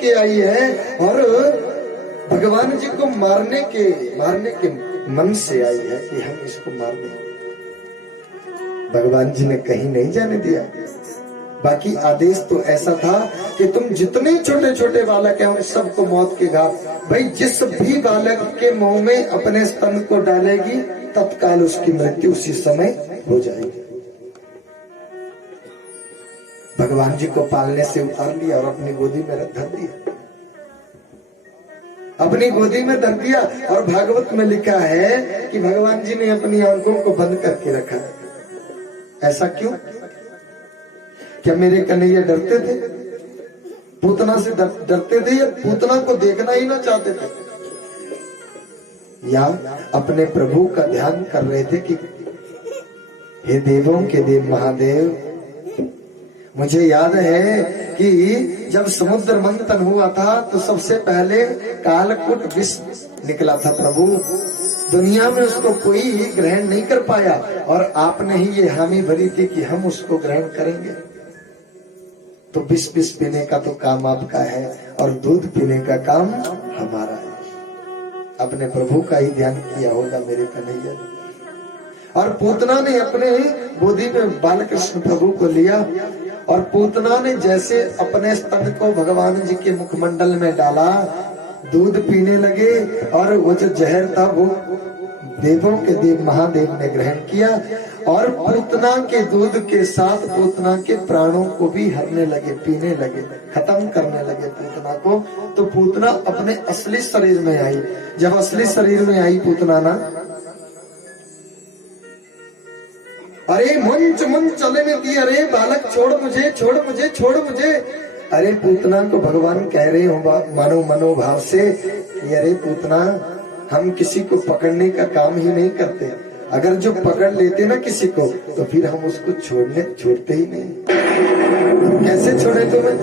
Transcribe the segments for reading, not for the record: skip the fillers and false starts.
लेके आई है और भगवान जी को मारने के मन से आई है कि हम इसको मार दें। भगवान जी ने कहीं नहीं जाने दिया। बाकी आदेश तो ऐसा था कि तुम जितने छोटे छोटे बालक हैं उन सबको मौत के घाट। भाई जिस भी बालक के मुंह में अपने स्तन को डालेगी तत्काल उसकी मृत्यु उसी समय हो जाएगी। भगवान जी को पालने से उतार लिया और अपनी गोदी में धर दिया, अपनी गोदी में धर दिया। और भागवत में लिखा है कि भगवान जी ने अपनी आंखों को बंद करके रखा। ऐसा क्यों? क्या मेरे कन्हैया डरते थे? पूतना से डरते थे या पूतना को देखना ही ना चाहते थे? या अपने प्रभु का ध्यान कर रहे थे कि हे देवों के देव महादेव, मुझे याद है कि जब समुद्र मंथन हुआ था तो सबसे पहले कालकूट विष निकला था प्रभु। दुनिया में उसको कोई ग्रहण नहीं कर पाया और आपने ही ये हामी भरी थी कि हम उसको ग्रहण करेंगे। तो विष पीने का तो काम आपका है और दूध पीने का काम हमारा है। अपने प्रभु का ही ध्यान किया होगा मेरे कन्हैया। और पूतना ने अपने गोदी में बालकृष्ण प्रभु को लिया और पूतना ने जैसे अपने स्तन को भगवान जी के मुखमंडल में डाला, दूध पीने लगे और वो जो जहर था वो देवों के देव महादेव ने ग्रहण किया और पूतना के दूध के साथ पूतना के प्राणों को भी हरने लगे, पीने लगे, खत्म करने लगे पूतना को। तो पूतना अपने असली शरीर में आई। जब असली शरीर में आई पूतना ना, अरे मन चले में दी, अरे बालक छोड़ मुझे, छोड़ मुझे, छोड़ मुझे। अरे पूतना को भगवान कह रहे हो मानो मनोभाव से कि अरे पूतना, हम किसी को पकड़ने का काम ही नहीं करते। अगर जो पकड़ लेते ना किसी को तो फिर हम उसको छोड़ते ही नहीं। कैसे छोड़े तुम्हें?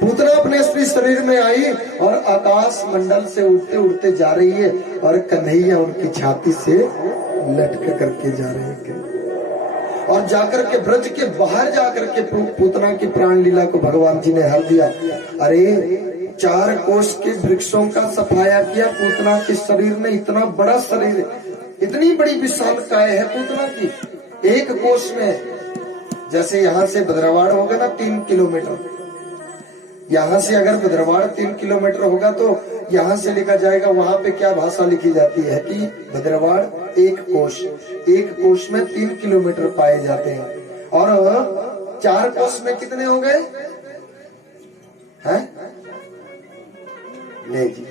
पूतना अपने असली शरीर में आई और आकाश मंडल से उड़ते उड़ते जा रही है और कन्हैया उनकी छाती से लटक करके जा रहे हैं। और जाकर के ब्रज के बाहर जाकर के पूतना की प्राण लीला को भगवान जी ने हर दिया। अरे 4 कोष के वृक्षों का सफाया किया पूतना के शरीर में। इतना बड़ा शरीर, इतनी बड़ी विशालकाय है पूतना की। एक कोष में, जैसे यहाँ से भद्रवाड़ होगा ना 3 किलोमीटर, यहाँ से अगर भद्रवाड़ 3 किलोमीटर होगा तो यहाँ से लिखा जाएगा वहां पे क्या भाषा लिखी जाती है कि भद्रवाड़ एक कोष में 3 किलोमीटर पाए जाते हैं। और 4 कोष में कितने हो गए हैं? ले जी,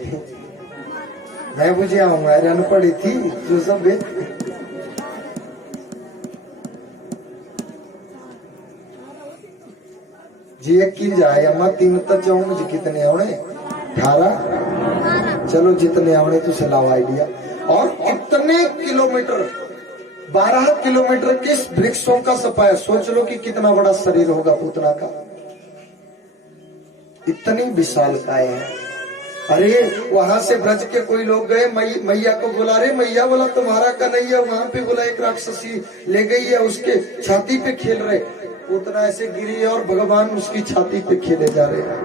मैं बुझे आऊंगा, अनपढ़ी थी जो सब जी। एक की जाए अम्मा 3 तक जाऊं मुझे कितने आवने? 18। चलो जितने आवने तो चलाओ आइडिया। और इतने किलोमीटर, 12 किलोमीटर के वृक्षों का सफाया। सोच लो कि कितना बड़ा शरीर होगा पूतना का। इतनी विशालकाय है। अरे वहां से ब्रज के कोई लोग गए, मैया को बुला रहे। मैया बोला तुम्हारा कन्हैया वहां पे, बोला एक राक्षसी ले गई है, उसके छाती पे खेल रहे। पूतना ऐसे गिरी और भगवान उसकी छाती पे खेले जा रहे हैं।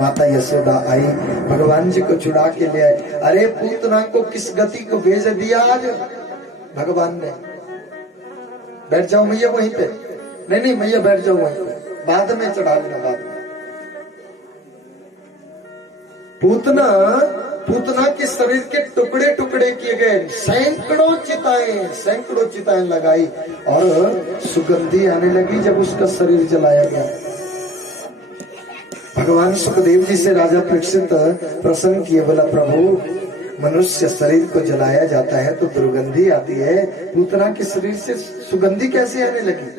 माता यशोदा आई, भगवान जी को छुड़ा के ले आए। अरे पूतना को किस गति को भेज दिया आज भगवान ने। बैठ जाओ मैया वहीं पे। नहीं मैया बैठ जाओ वहीं पे, बाद में चढ़ा लेना बाद में। पूतना के शरीर के टुकड़े टुकड़े किए गए, सैकड़ों चिताएं लगाई और सुगंधी आने लगी जब उसका शरीर जलाया गया। भगवान सुखदेव जी से राजा परीक्षित प्रसन्न किए, बोला प्रभु मनुष्य शरीर को जलाया जाता है तो दुर्गंधी आती है, पूतना के शरीर से सुगंधी कैसे आने लगी?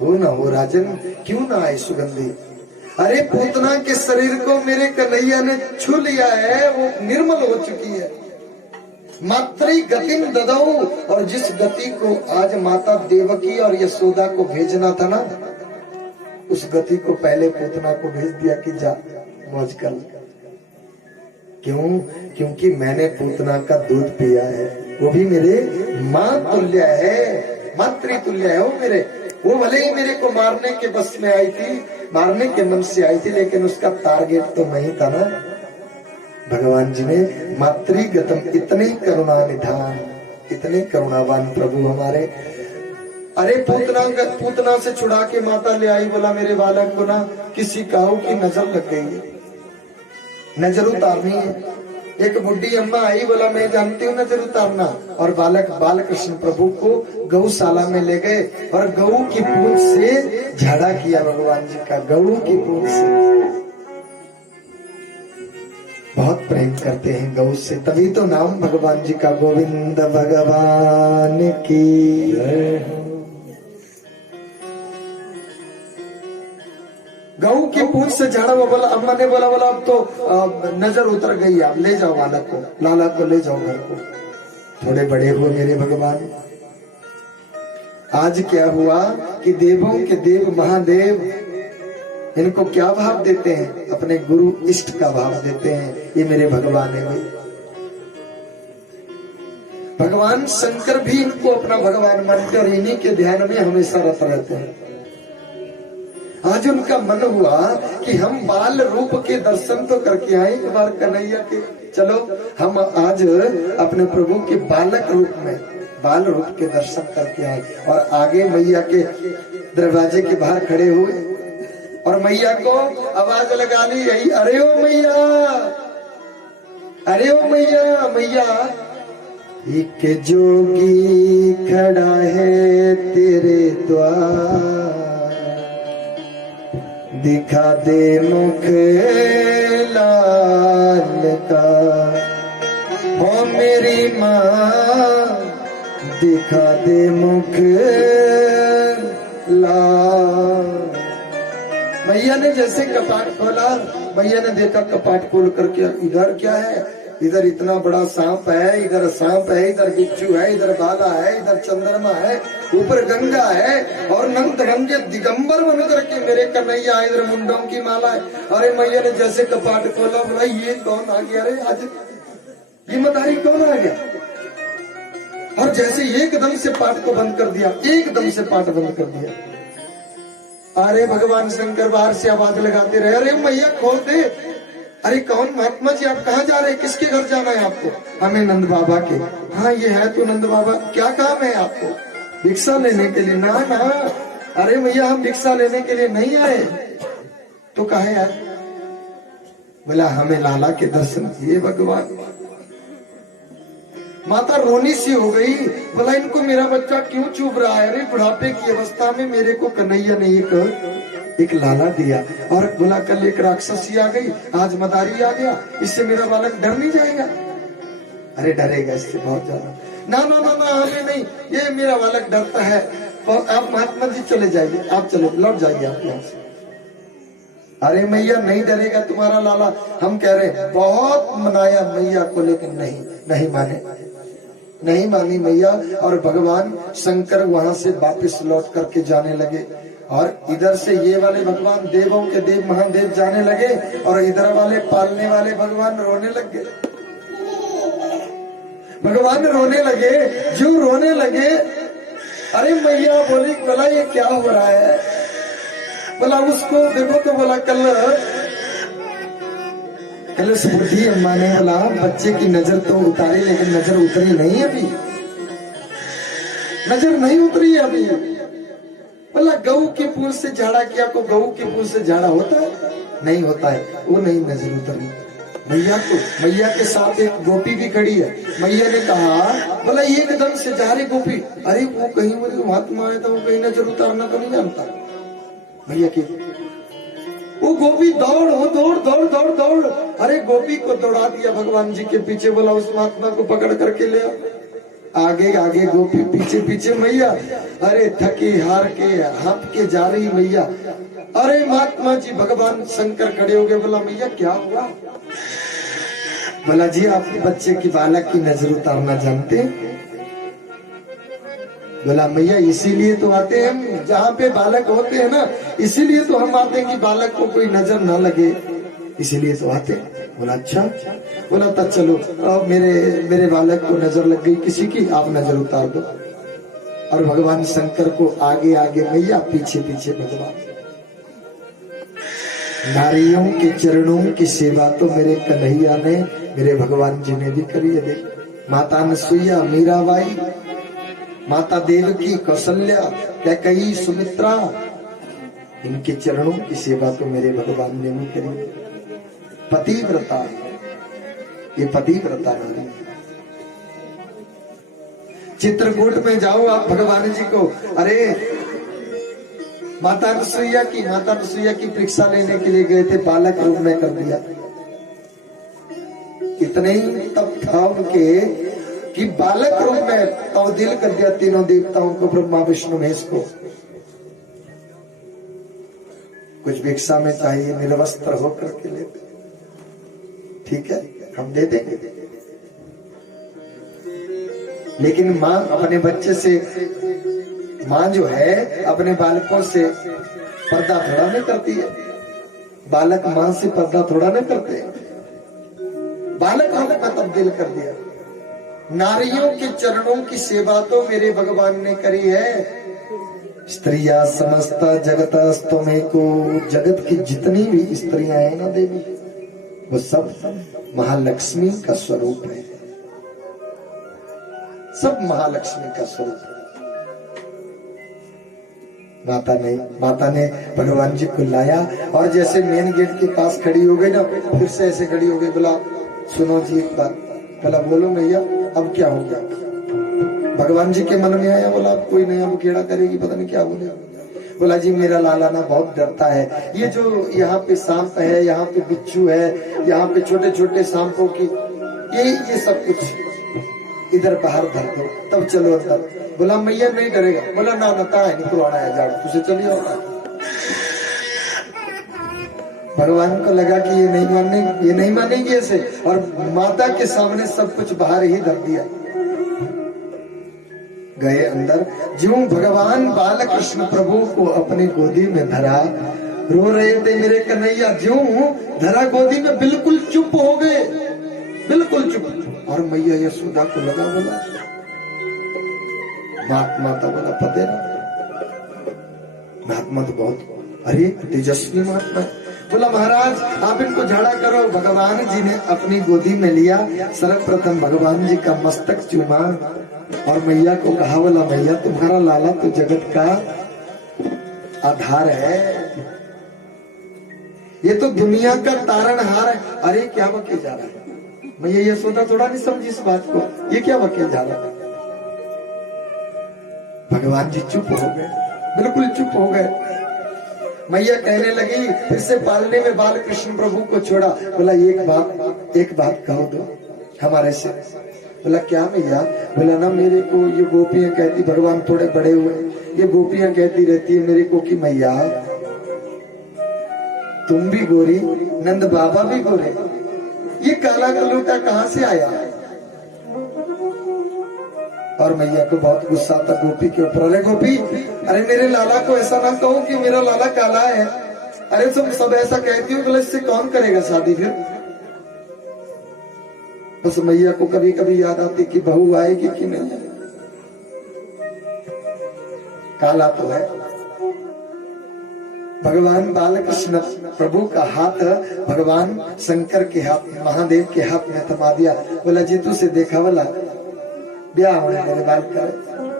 हो ना हो राजन, क्यों ना आए सुगंधी? अरे पूतना के शरीर को मेरे कन्हैया ने छू लिया है, वो निर्मल हो चुकी है। मातृ गतिम ददौ, और जिस गति को आज माता देवकी और यशोदा को भेजना था ना, उस गति को पहले पूतना को भेज दिया कि जा मौज कर। क्यों? क्योंकि मैंने पूतना का दूध पिया है, वो भी मेरे माँ तुल्य है, मातृ तुल्य है वो मेरे। वो भले ही मेरे को मारने के बस में आई थी, मारने के मन से आई थी, लेकिन उसका टारगेट तो नहीं था ना। भगवान जी ने मातृगतम, इतने करुणा निधान, इतने करुणावान प्रभु हमारे। अरे पूतना से छुड़ा के माता ले आई, बोला मेरे बालक को ना किसी काऊ की नजर लग गई है, नजर उतारनी है। एक बुढ़ी अम्मा आई, बोला मैं जानती हूँ नजर उतारना। और बालक बालकृष्ण प्रभु को गौशाला में ले गए और गऊ की पूंछ से झाड़ा किया भगवान जी का, गऊ की पूंछ से। बहुत प्रेम करते हैं गौ से, तभी तो नाम भगवान जी का गोविंद भगवान की जय। गऊ की पूंछ से झाड़ा हुआ, बोला अम्मा ने बोला अब तो नजर उतर गई, आप ले जाओ बालक को, लाला को ले जाओ घर को। थोड़े बड़े हुए मेरे भगवान। आज क्या हुआ कि देवों के देव महादेव इनको क्या भाव देते हैं? अपने गुरु इष्ट का भाव देते हैं। ये मेरे भगवान है भाई। भगवान शंकर भी इनको अपना भगवान मानते और इन्हीं के ध्यान में हमेशा रत रहते हैं। आज उनका मन हुआ कि हम बाल रूप के दर्शन तो करके आए एक बार कन्हैया के, चलो हम आज अपने प्रभु के बालक रूप में, बाल रूप के दर्शन करके आए। और आगे मैया के दरवाजे के बाहर खड़े हुए और मैया को आवाज लगा ली, यही अरे ओ मैया, अरे ओ मैया, मैया एक जोगी खड़ा है तेरे द्वार, दिखा दे मुख लाल का, हो मेरी माँ दिखा दे मुख लाल। मैया ने जैसे कपाट खोला, मैया ने देखा कपाट खोल करके इधर क्या है, इधर इतना बड़ा सांप है, इधर सांप है, इधर बिच्छू है, इधर बाला है, इधर चंद्रमा है, ऊपर गंगा है और नंद रंगे दिगंबर बन करके मेरे कन्हैया, इधर मुंडों की माला है। अरे मैया ने जैसे कपाट खोला, बोला ये कौन आ गया? अरे आज ये मदारी कौन आ गया? और जैसे एकदम से पाठ को बंद कर दिया, एकदम से पाठ बंद कर दिया। अरे भगवान शंकर बाहर से आवाज लगाते रहे, अरे मैया खोल दे। अरे कौन महात्मा जी, आप कहाँ जा रहे हैं? किसके घर जाना है आपको? हमें नंद बाबा के। हाँ ये है तो नंद बाबा, क्या काम है आपको? भिक्षा लेने के लिए? ना ना, अरे भैया हम भिक्षा लेने के लिए नहीं आए। तो कहे यार? बोला हमें लाला के दर्शन किए भगवान। माता रोनी सी हो गई, बोला इनको मेरा बच्चा क्यों चुभ रहा है? अरे बुढ़ापे की अवस्था में मेरे को कन्हैया ने एक लाला दिया, और बोला कल एक राक्षसी आ गई, आज मदारी आ गया, इससे मेरा बालक डर नहीं जाएगा? अरे डरेगा इससे बहुत ज्यादा। ना ना ना ना, हमें नहीं, ये मेरा बालक डरता है। और आप महात्मा जी चले जाइए, आप चले लौट जाइए आप यहाँ से। अरे मैया नहीं डरेगा तुम्हारा लाला। हम कह रहे बहुत मनाया मैया को, लेकिन नहीं माने, नहीं मानी मैया। और भगवान शंकर वहां से वापस लौट करके जाने लगे, और इधर से ये वाले भगवान देवों के देव महादेव जाने लगे, और इधर वाले पालने वाले भगवान रोने लग गए। भगवान रोने लगे, जो रोने लगे। अरे मैया बोली, बोला ये क्या हो रहा है? बोला उसको देखो तो, बोला कल स्मृति अम्मा ने बोला बच्चे की नजर तो उतारी, लेकिन नजर उतरी नहीं अभी, नजर नहीं उतरी अभी। बोला गऊ के पूंछ से झाड़ा किया, को गऊ के पूंछ से झाड़ा होता है? नहीं होता है, वो नहीं नजर उतरी मैया को। मैया के साथ एक गोपी भी खड़ी है। मैया ने कहा, बोला एकदम से जा रही गोपी, अरे वो कहीं मुझे महात्मा आया था, वो कहीं नजर उतारना तो नहीं जानता। भैया की वो गोपी दौड़ दौड़ दौड़ दौड़ दौड़, अरे गोपी को दौड़ा दिया भगवान जी के पीछे। बोला उस महात्मा को पकड़ करके ले आगे आगे गोपी पीछे पीछे मैया। अरे थकी हार के हाँप के जा रही मैया। अरे महात्मा जी भगवान शंकर खड़े हो गए। बोला मैया क्या हुआ? बोला जी आप बच्चे की बालक की नजर उतारना जानते हैं? बोला मैया इसीलिए तो आते हैं हम, जहाँ पे बालक होते हैं ना, इसीलिए तो हम आते हैं कि बालक को कोई नजर ना लगे, इसीलिए तो आते हैं। बोला अच्छा। बोला तब चलो, मेरे बालक को नजर लग गई किसी की, आप नजर उतार दो। और भगवान शंकर को आगे आगे मैया, पीछे पीछे भगवान। नारियों के चरणों की सेवा तो मेरे कन्हैया ने, मेरे भगवान जी ने भी करी है। देख, माता अनसुईया, मीराबाई, माता देवकी, कौशल्या, कैकेयी, सुमित्रा, इनके चरणों की सेवा तो मेरे भगवान ने भी करी। पतिव्रता, ये पतिव्रता नारी। चित्रकूट में जाओ आप भगवान जी को, अरे माता अनसुईया की परीक्षा लेने के लिए गए थे, बालक रूप में कर दिया। इतने ही तब था उनके कि बालक रूप में तब्दील कर दिया तीनों देवताओं को, ब्रह्मा विष्णु महेश को। कुछ भिक्षा में चाहिए, निर्वस्त्र होकर के लेते, ठीक है हम दे देंगे, लेकिन माँ अपने बच्चे से, माँ जो है अपने बालकों से पर्दा थोड़ा नहीं करती है। बालक माँ से पर्दा थोड़ा नहीं करते। बालक हालत में तब्दील कर दिया। नारियों के चरणों की सेवा तो मेरे भगवान ने करी है। स्त्रिया समस्त जगतस्तमेको, जगत की जितनी भी स्त्रियां हैं ना देवी, वो सब महालक्ष्मी का स्वरूप है, सब महालक्ष्मी का स्वरूप है। माता ने भगवान जी को लाया और जैसे मेन गेट के पास खड़ी हो गई ना, फिर से ऐसे खड़ी हो गई, बोला सुनो जी एक बात। बोला बोलो भैया, अब क्या हो गया? भगवान जी के मन में आया, बोला अब कोई नया बुकेड़ा करेगी, पता नहीं क्या बोले। बोला जी मेरा लाला ना बहुत डरता है, ये जो यहाँ पे सांप है, यहाँ पे बिच्छू है, यहाँ पे छोटे छोटे सांपों की ये सब कुछ इधर बाहर धर दो, तब चलो अंदर। बोला मैया नहीं डरेगा। बोला ना है नहीं पुराना है झाड़, तुझे चलिए होता। भगवान को लगा कि ये नहीं मानेगी ऐसे, और माता के सामने सब कुछ बाहर ही धर दिया। गए अंदर, ज्यों भगवान बालकृष्ण प्रभु को अपनी गोदी में धरा, रो रहे थे मेरे कन्हैया, ज्यों धरा गोदी में बिल्कुल चुप हो गए, बिल्कुल चुप। और मैया यशोदा को लगा, बोला माता बोला पते ना, महात्मा तो बहुत अरे तेजस्वी महात्मा। बोला महाराज आप इनको झाड़ा करो। भगवान जी ने अपनी गोदी में लिया, सर्वप्रथम भगवान जी का मस्तक चूमा और मैया को कहा, बोला मैया तुम्हारा लाला तो जगत का आधार है, ये तो दुनिया का तारणहार है। अरे क्या वकील जा रहा है? मैया यशोदा थोड़ा नहीं समझी इस बात को, ये क्या वकील जा रहा है? भगवान जी चुप हो गए, बिल्कुल चुप हो गए। मैया कहने लगी, फिर से पालने में बाल कृष्ण प्रभु को छोड़ा। बोला एक बात कहो दो हमारे से। बोला क्या मैया? बोला ना मेरे को ये गोपियां कहती, भगवान थोड़े बड़े हुए, ये गोपियां कहती रहती है मेरे को कि मैया तुम भी गोरी, नंद बाबा भी गोरे, ये काला कलूटा कहाँ से आया? और मैया को बहुत गुस्सा था गोपी के ऊपर। अरे गोपी, अरे मेरे लाला को ऐसा ना कहो कि मेरा लाला काला है। अरे तुम सब ऐसा कहती हो, तो इससे कौन करेगा शादी फिर? बस मैया को कभी कभी याद आती कि बहू आएगी कि नहीं। काला तो है। भगवान बालकृष्ण प्रभु का हाथ भगवान शंकर के हाथ, महादेव के हाथ में थमा दिया। बोला जीतू से देखा, बोला ब्याह होने मेरे बाल का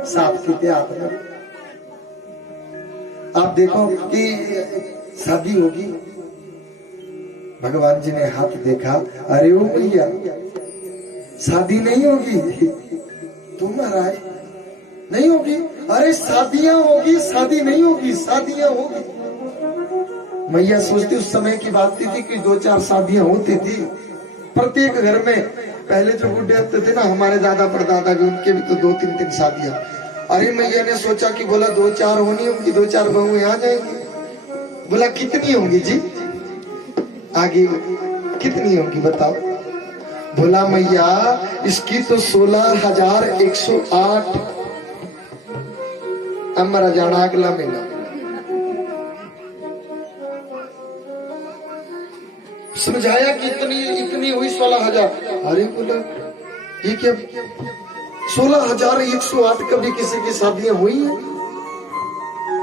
साफ की हाथ में। आप देखो कि शादी होगी। भगवान जी ने हाथ देखा, अरे ओ भैया शादी नहीं होगी। तुम महाराज नहीं होगी? अरे शादियां होगी, शादी नहीं होगी, शादियां होगी। मैया सोचती, उस समय की बात थी कि 2-4 शादियां होती थी प्रत्येक घर में। पहले जो बुढ़े होते थे ना हमारे दादा परदादा के, उनके भी तो 2-3 शादियां। अरे मैया ने सोचा कि बोला 2-4 होनी होंगी, 2-4 बहुएं आ जाएंगी। बोला कितनी होंगी जी? आगे कितनी होंगी बताओ? बोला मैया इसकी तो 16,108 अमर जाना अगला महीना। समझाया कि इतनी हुई 16,000। अरे बोला ये क्या 16,108 कभी किसी की शादियां हुई है?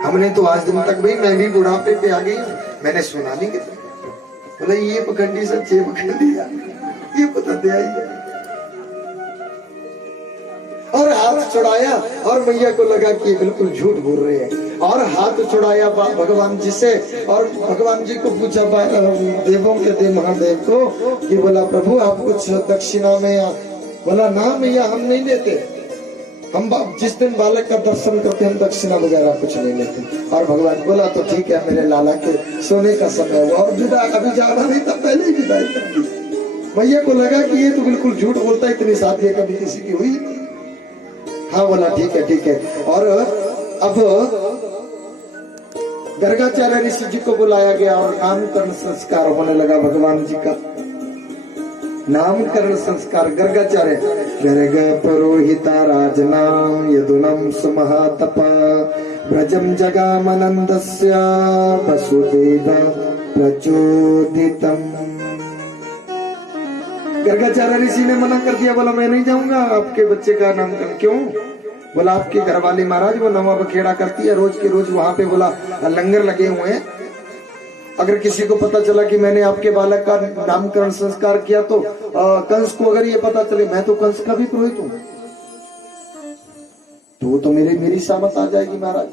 हमने तो आज दिन तक भाई, मैं भी बुढ़ापे पे आ गई, मैंने सुना नहीं कि बोले ये पखंडी से 6 पखंडी ये पता दे आई। और हाथ छुड़ाया और मैया को लगा कि ये बिल्कुल झूठ बोल रहे हैं, और हाथ छुड़ाया भगवान जी से, और भगवान जी को पूछा देवों के देव महादेव को कि बोला प्रभु आप कुछ दक्षिणा में, बोला ना मैया हम नहीं लेते, हम जिस दिन बालक का दर्शन करते हम दक्षिणा वगैरह कुछ नहीं लेते। और भगवान बोला तो ठीक है, मेरे लाला के सोने का समय हुआ और विदाई अभी जाना नहीं था, पहले ही विदाई कर दी। भैया को लगा कि ये तो बिल्कुल झूठ बोलता है, इतनी शादी कभी किसी की हुई। हाँ बोला ठीक है ठीक है। और अब गर्गाचार्य ऋषि जी को बुलाया गया और नामकरण संस्कार होने लगा भगवान जी का। नामकरण संस्कार गर्गाचार्य गर्ग पुरोहिता राजनाम यदुनम सुमहातप व्रजम जगामनंदस्य वसुदेव प्रचोदितम। गर्गाचार्य ऋषि ने मना कर दिया, बोला मैं नहीं जाऊंगा आपके बच्चे का नामकरण। क्यों? बोला आपकी घरवाली महाराज वो नवा बखेड़ा करती है रोज के रोज, वहां पे बोला लंगर लगे हुए हैं, अगर किसी को पता चला कि मैंने आपके बालक का नामकरण संस्कार किया तो कंस को अगर ये पता चले, मैं तो कंस का भी पुरोहित हूँ, तो वो तो मेरी सामत आ जाएगी महाराज।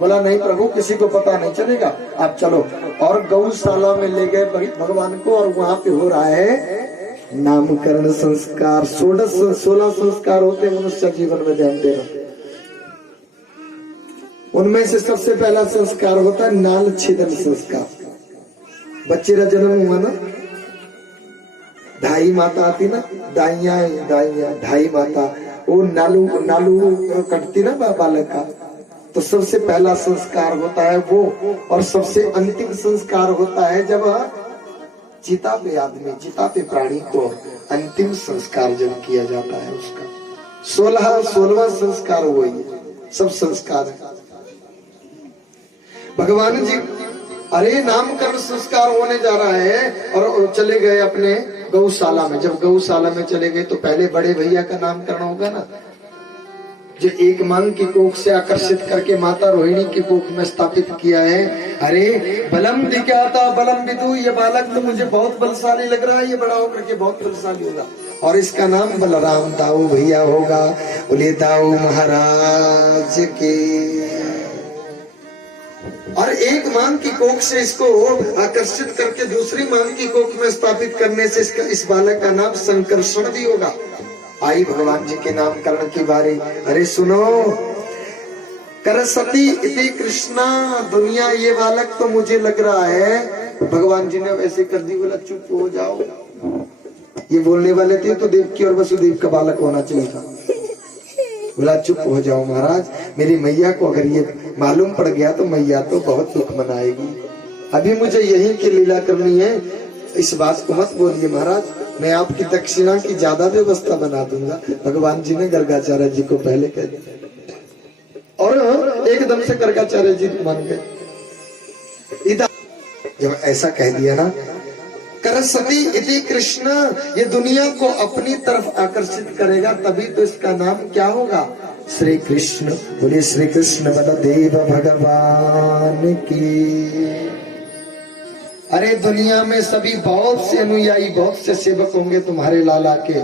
बोला नहीं प्रभु किसी को पता नहीं चलेगा, आप चलो। और गौशाला में ले गए भगवान को, और वहां पे हो रहा है नामकरण संस्कार। 16 संस्कार होते हैं मनुष्य जीवन में, ध्यान देना। उनमें से सबसे पहला संस्कार होता है नाल छेदन संस्कार। बच्चे का जन्म हुआ ना, ढाई माता आती ना, दाइया ढाई माता, वो नालू कटती ना बालक का, तो सबसे पहला संस्कार होता है वो। और सबसे अंतिम संस्कार होता है जब चिता पे आदमी, चिता पे प्राणी को अंतिम संस्कार जब किया जाता है उसका 16वां संस्कार वही है, सब संस्कार है। भगवान जी अरे नामकरण संस्कार होने जा रहा है और चले गए अपने गौशाला में। जब गौशाला में चले गए तो पहले बड़े भैया का नामकरण होगा ना, जो एक मांग की कोख से आकर्षित करके माता रोहिणी की कोख में स्थापित किया है। अरे बलम दिखाता बलम विदु, ये बालक तो मुझे बहुत बलशाली लग रहा है, ये बड़ा होकर के बहुत बलशाली होगा, और इसका नाम बलराम दाऊ भैया होगा। बोले दाऊ महाराज के। और एक मांग की कोख से इसको आकर्षित करके दूसरी मांग की कोख में स्थापित करने से इस बालक का नाम संकर्षण भी होगा। आई भगवान जी के नामकरण की बारी। अरे सुनो, करसती इति कृष्णा, दुनिया ये बालक तो मुझे लग रहा है। भगवान जी ने वैसे कर दी, बोला चुप हो जाओ। ये बोलने वाले थे तो देवकी और वसुदेव का बालक होना चाहिए था। बोला चुप हो जाओ महाराज, मेरी मैया को अगर ये मालूम पड़ गया तो मैया तो बहुत दुख मनाएगी। अभी मुझे यही की लीला करनी है, इस बात को मत बोलिए महाराज, मैं आपकी दक्षिणा की ज्यादा व्यवस्था बना दूंगा। भगवान जी ने गर्गाचार्य जी को पहले कह दिया और एकदम से गर्गाचार्य जी मान गए। इधर जब ऐसा कह दिया ना, करसती इति कृष्ण, ये दुनिया को अपनी तरफ आकर्षित करेगा, तभी तो इसका नाम क्या होगा? श्री कृष्ण। बोलिए श्री कृष्ण बलदेव भगवान की। अरे दुनिया में सभी बहुत से अनुयायी, बहुत से सेवक होंगे तुम्हारे लाला के,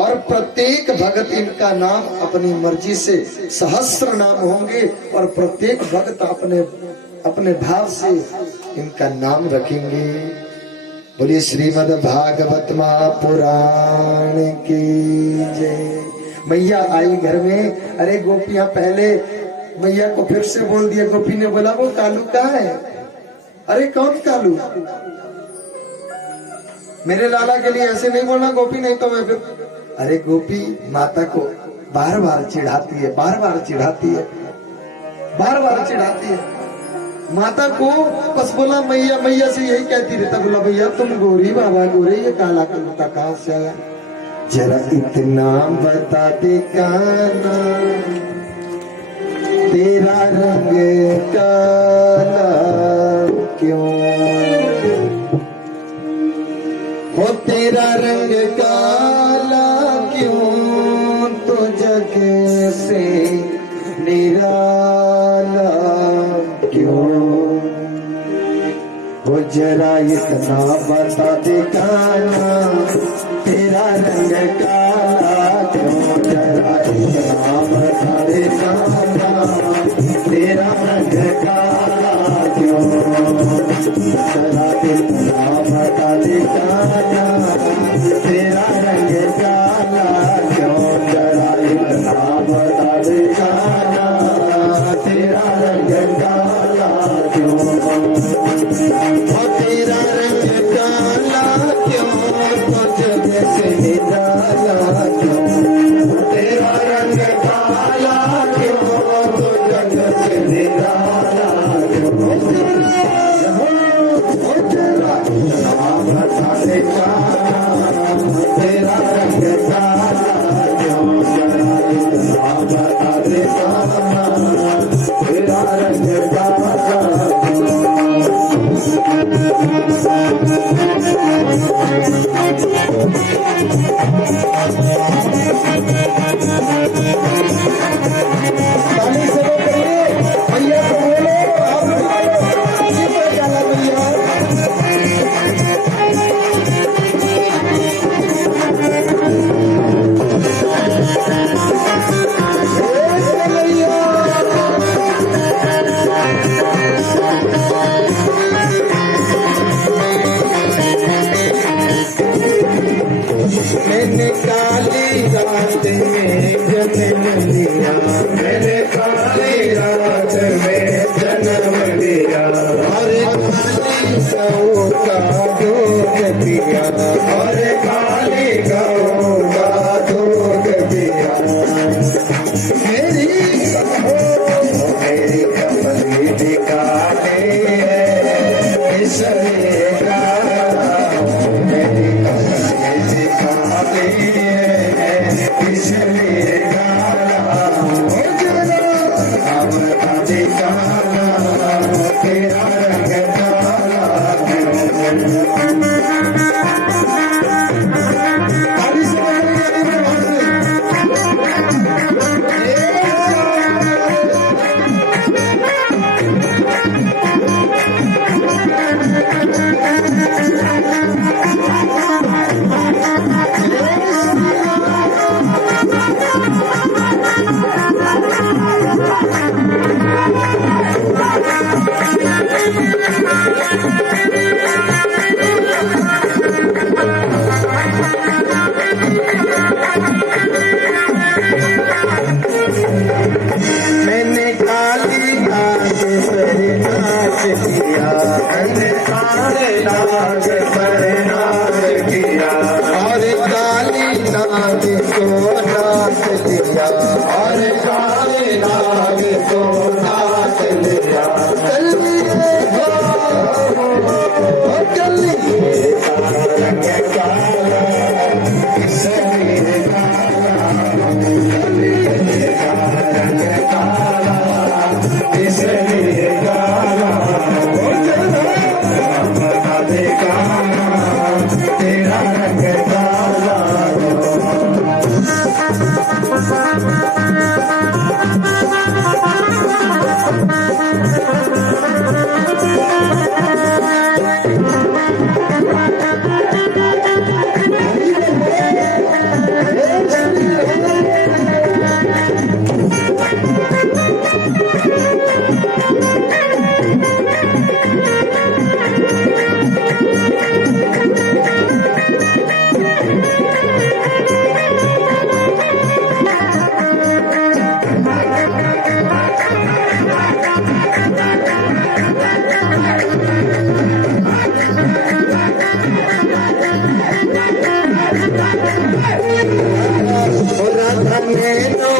और प्रत्येक भगत इनका नाम अपनी मर्जी से सहस्र नाम होंगे, और प्रत्येक भक्त अपने भाव से इनका नाम रखेंगे। बोलिए श्रीमद् भागवत महापुराण की जय। मैया आई घर में। अरे गोपियां पहले मैया को फिर से बोल दिया। गोपी ने बोला वो कालू कहाँ है? अरे कौन कालू? मेरे लाला के लिए ऐसे नहीं बोलना गोपी, नहीं तो मैं फिर। अरे गोपी माता को बार बार चिढ़ाती है, बार बार चिढ़ाती है, बार बार चिढ़ाती है माता को। बस बोला मैया, मैया से यही कहती रहता, बोला भैया तुम गोरी बाबा गोरे, ये काला कुर्ता कहाँ से आया? जरा इतना बता दे काना, तेरा रंग काला क्यों हो? तेरा रंग काला क्यों? तो जग से निराला क्यों हो? जरा इतना बता दे कान्हा तेरा रंग काला क्यों, जरा इतना बता दे कान्हा तेरा रंग काला क्यों, जरा इतना बता दे कान्हा तेरा रंग काला क्यों, जरा इतना बता दे कान्हा तेरा रंग काला क्यों, तेरा रंग काला क्यों, कुछ जैसे निराला क्यों, तेरा रंग काला क्यों, कुछ जैसे निराला क्यों, तेरा नाम बता दे कान्हा तेरा रंग काला क्यों, जरा नाम बता दे कान्हा तेरा रंग काला क्यों। मैंने काली रात में जन्म लिया, मैंने काली रात में जन्म लिया, अरे काली गौ का दूध पिया, अरे काली गौ का दूध पिया, मेरी कमली दिखाने इसलिए मेरी कमली दिखाने इसलिए तेरा रंग काला मैंने काली नाग पर नाच किया, मैंने काले नाग पर नाच किया, और काली नाग को नाच लिया, और काले नाग को नाच लिया, चलिए रंग काला इसलिए इसलिए गाना बता दे कान्हा तेरा रंग काला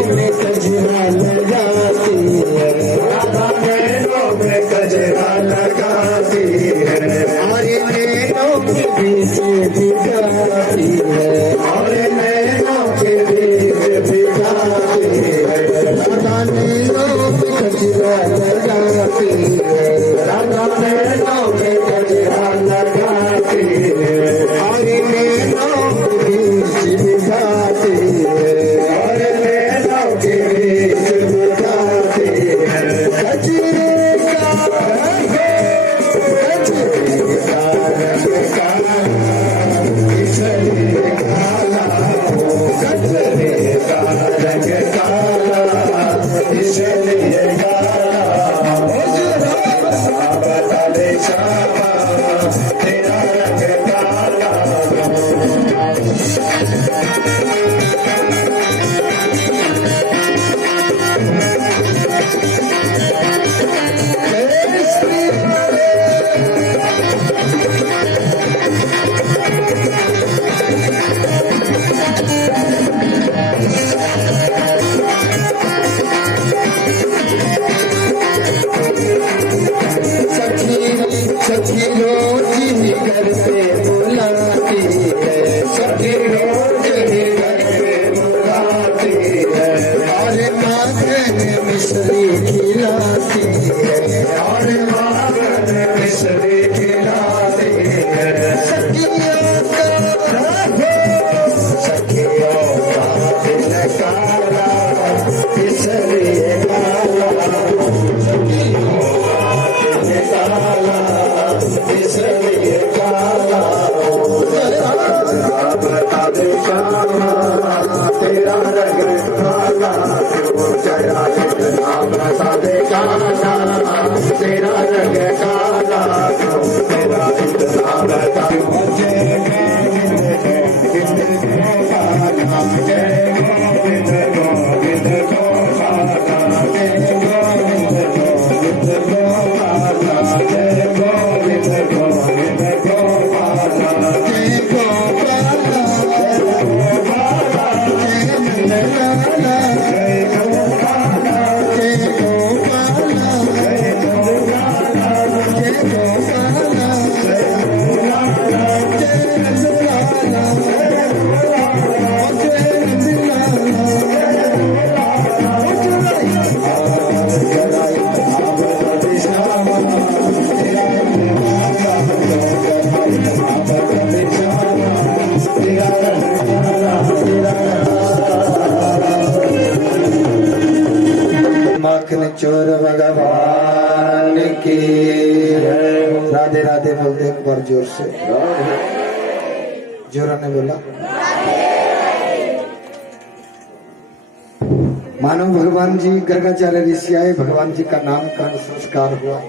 में कजरा लगाती है, राधा नैनों में कजरा लगाती है, और नैनों के बीच बिगाती है, और नैनों के बीच बिगाती है, राधा नैनों में कजरा लगाती है, राधा नैनों में कजरा लगाती है, और नैनों के बीच बिगाती है, कजरे का चोर भगवान की राधे राधे बोल दे एक बार जोर से, जोरा ने बोला। मानो भगवान जी गर्गाचार्य ऋषि आए, भगवान जी का नामकरण संस्कार हुआ।